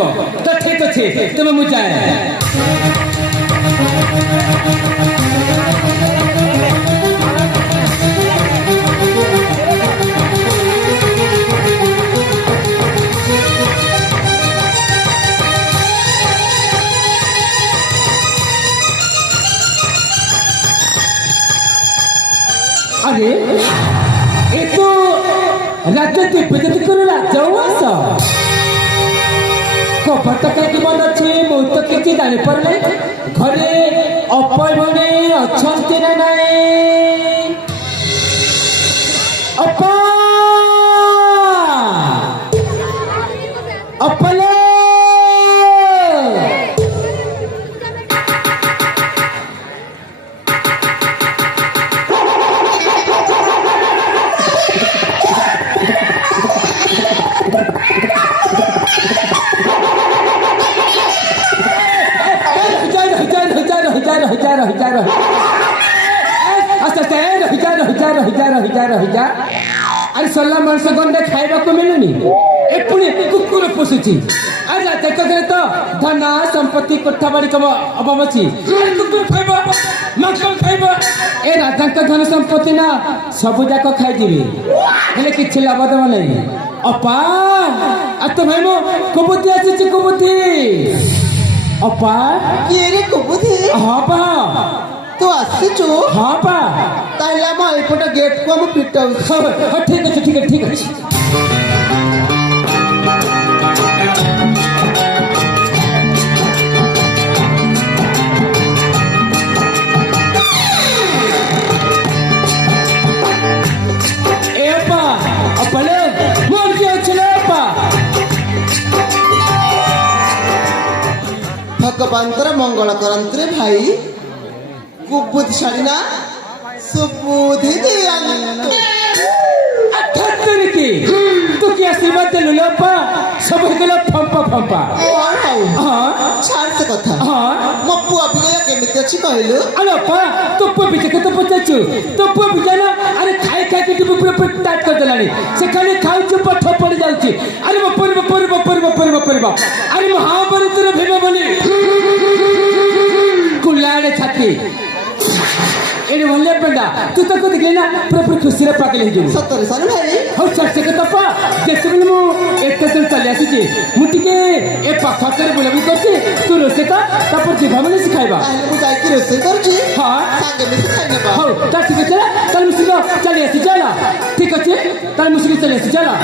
तो ठीक अच्छे तुम्हें मुझे जाए अरे ये तो राजनीति बजट करो राजवास कपट कहीं बंद अच्छे मु तो किसी जानी पड़े घरे अपर भने अच्छा ना नाई अपा अपले अरे सल्ला मनुष गंडे खाइबा को मिलुनी ए पुणी कुकुर पोषुची आज देख तो धन संपत्ति कोठा बाड़ी कब अबमची कुकुर खाइबा मांस खाइबा ए राजा का धन संपत्ति ना सब जाक खाइदिबे हेले किछि लाभ देबो नहीं अपा आ तो भाई मो कबूती आसी कबूती अपा ये रे कबूती हां पा तो आसीचु हाँ पा ताइला म एपट गेट को हम पिटाउ हाँ ठीक है ठीक है ठीक है ए अपा अपले बोल के चले अपा भगवान तर मंगल करंत रे भाई कुबुद्धि छाड़ीना सुबुद्धि दियंतु अठत्तर की तू क्या आशीर्वाद देलु लोपा सब गेलो फंपा फंपा और हां छाड़ से कथा हां मो पुआ बिया केमिति अछि कहलु अरे पा तो पुआ बिया के तो पचाचु तो पुआ बिया ना अरे खाई खाई के टिप ऊपर टाट कर देलानी से खाली खाउ चुप पठ पड़ जाउची अरे बपर अरे महाभारत रे भीम बनी कुलाड़े छाती एने भले पेंडा तू तो कद गेना पूरा खुशी रे पागल हे जु सत्तर साल भाई हो चर्चा के तपा जेतबेल मु एते दिन चली आसी मु टिके ए पाखा कर बुलाबी करछी तू रोसे का तापर जीवा माने सिखाइबा ताले मु जाई के रोसे करछी हां संगे में सिखाइ नेबा हो ता ठीक है चल मुसिका चली आसी चला ठीक अछि चल मुसिका चली आसी चला